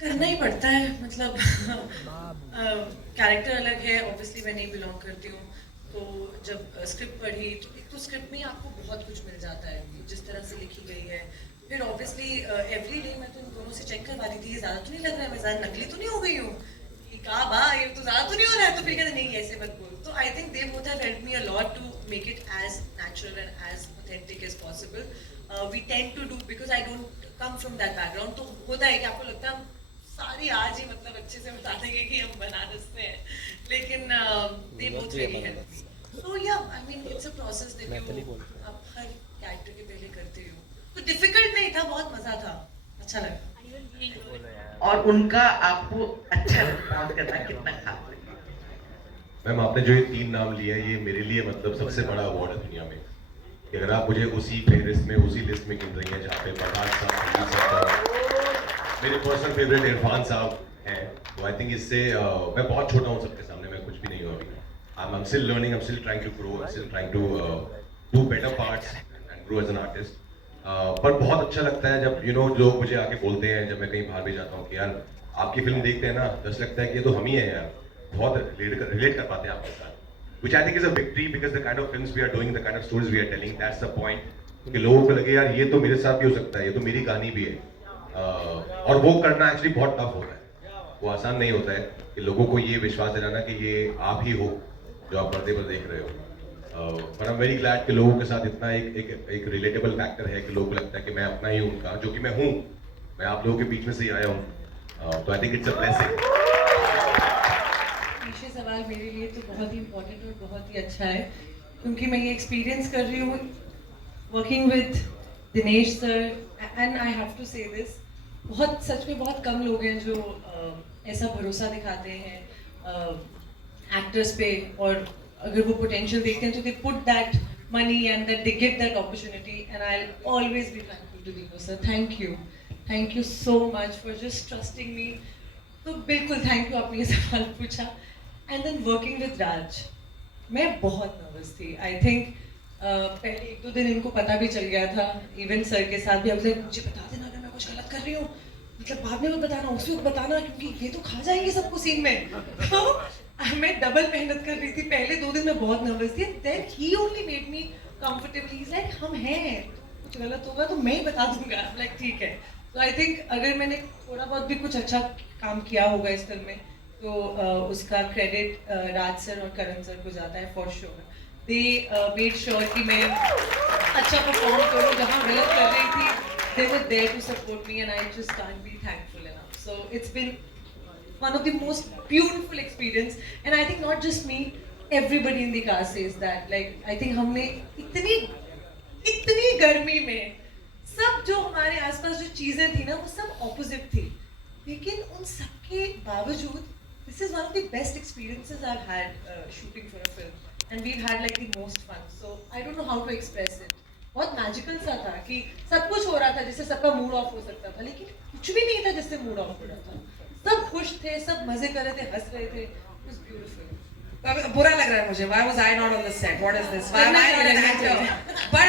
करना ही पड़ता है मतलब कैरेक्टर अलग है, ऑब्वियसली मैं नहीं बिलोंग करती हूँ। तो जब स्क्रिप्ट पढ़ी तो एक तो स्क्रिप्ट में ही आपको बहुत कुछ मिल जाता है जिस तरह से लिखी गई है। फिर ऑब्वियसली एवरी डे मैं तो इन दोनों से चेक करवा रही थी, ये ज़्यादा तो नहीं लग रहा है, मैं ज़्यादा नकली तो नहीं हो गई हूँ कि कहा बा ये तो ज़्यादा तो नहीं हो रहा है, तो फिर कहते नहीं ऐसे मत बोल। तो I think they both have helped me a lot to make it as natural and as authentic as possible. We tend to do because I don't come from that background, तो होता है कि आपको लगता है सारी आज ही मतलब अच्छे से बता देंगे कि हम बनारस से हैं, लेकिन they both really help me. So yeah I mean it's a process that you आप हर कैरेक्टर के पहले करते हो, तो डिफिकल्ट नहीं था, बहुत मजा था, अच्छा लगा। और उनका आपको अच्छा रिस्पॉन्स करना कितना खास लगा? मैम आपने जो ये 3 नाम लिए हैं, ये मेरे लिए मतलब सबसे बड़ा अवार्ड है दुनिया में। कि अगर आप मुझे उसी फेहरिस्त में, उसी लिस्ट में गिन रही हैं जहाँ पे फरहाद साहब, फरहाद साहब, मेरे पर्सनल फेवरेट इरफान साहब हैं, तो आई थिंक इससे मैं बहुत छोटा हूँ सबके सामने, मैं कुछ भी नहीं हूँ अभी। I'm still learning, I'm still trying to grow, I'm still trying to do better parts and grow as an artist. पर बहुत अच्छा लगता है जब लोग मुझे आके बोलते हैं, जब मैं कहीं बाहर भी जाता हूँ कि यार आपकी फिल्म देखते हैं ना, तो ऐसा लगता है कि ये तो हम ही हैं यार, बहुत रिलेट कर पाते हैं आपके साथ, which I think is a victory because the kind of films we are doing, the kind of stories we are telling, that's the point, कि लोगों को लगे यार ये तो मेरे साथ भी हो सकता है, ये तो मेरी कहानी भी है। और वो करना एक्चुअली बहुत टफ होता है, वो आसान नहीं होता है कि लोगों को ये विश्वास दिलाना कि ये आप ही हो जो आप पर्दे पर देख रहे हो। पर आई एम वेरी ग्लैड कि लोगों के साथ इतना एक रिलेटेबल फैक्टर है कि लोगों को लगता है कि मैं अपना ही हूँ उनका, जो कि मैं हूँ, मैं आप लोगों के बीच में से ही आया हूँ। तो I think it's a blessing. ये सवाल मेरे लिए तो बहुत ही इम्पोर्टेंट और बहुत ही अच्छा है, क्योंकि मैं ये एक्सपीरियंस कर रही हूँ working with Dinesh sir, and I have to say this, बहुत सच में बहुत कम लोग हैं जो ऐसा भरोसा दिखाते हैं एक्टर्स पे, और अगर वो पोटेंशियल देखते हैं तो they put that money and that they give that opportunity, and I will always be thankful to Deepu sir. Thank you so much for just trusting me. तो बिल्कुल थैंक यू, आपने ये सवाल पूछा। And then working with Raj, मैं बहुत nervous थी। I think पहले 1-2 दिन इनको पता भी चल गया था, इवन सर के साथ भी। अब मुझे बता देना अगर मैं कुछ गलत कर रही हूँ, मतलब बाद में मत बताना, उस वक्त बताना, क्योंकि ये तो खा जाएंगे सबको सीन में। तो मैं डबल मेहनत कर रही थी। पहले 2 दिन मैं बहुत नर्वस थी, then he only made me comfortable. He is like हम हैं, कुछ गलत होगा तो मैं ही बता दूंगा, लाइक ठीक है। तो आई थिंक अगर मैंने थोड़ा बहुत भी कुछ अच्छा काम किया होगा इस फिल्म में, तो उसका क्रेडिट राज सर और करण सर को जाता है, for sure. They made sure कि मैं अच्छा परफॉर्म करूँ, जहाँ गलत कर रही थी they were there to support me, and I just can't be thankful enough. So it's been one of the most beautiful experience, and I think not just me, everybody in the cast says that. Like I think हमने इतनी गर्मी में सब जो हमारे आसपास जो चीजें थी ना, वो सब ऑपोजिट थी, लेकिन उन सब के बावजूद this is one of the best experiences I've had shooting for a film, and we've had like the most fun. So I don't know how to express it. बहुत मैजिकल सा था कि सब कुछ हो रहा था जिससे सबका मूड ऑफ हो सकता था, लेकिन कुछ भी नहीं था जिससे मूड ऑफ हो रहा था। सब खुश थे, सब मजे कर रहे थे, हंस रहे थे। It was beautiful. बुरा लग रहा है मुझे. Why was I not on the set? What is this? Why am I not an actor? But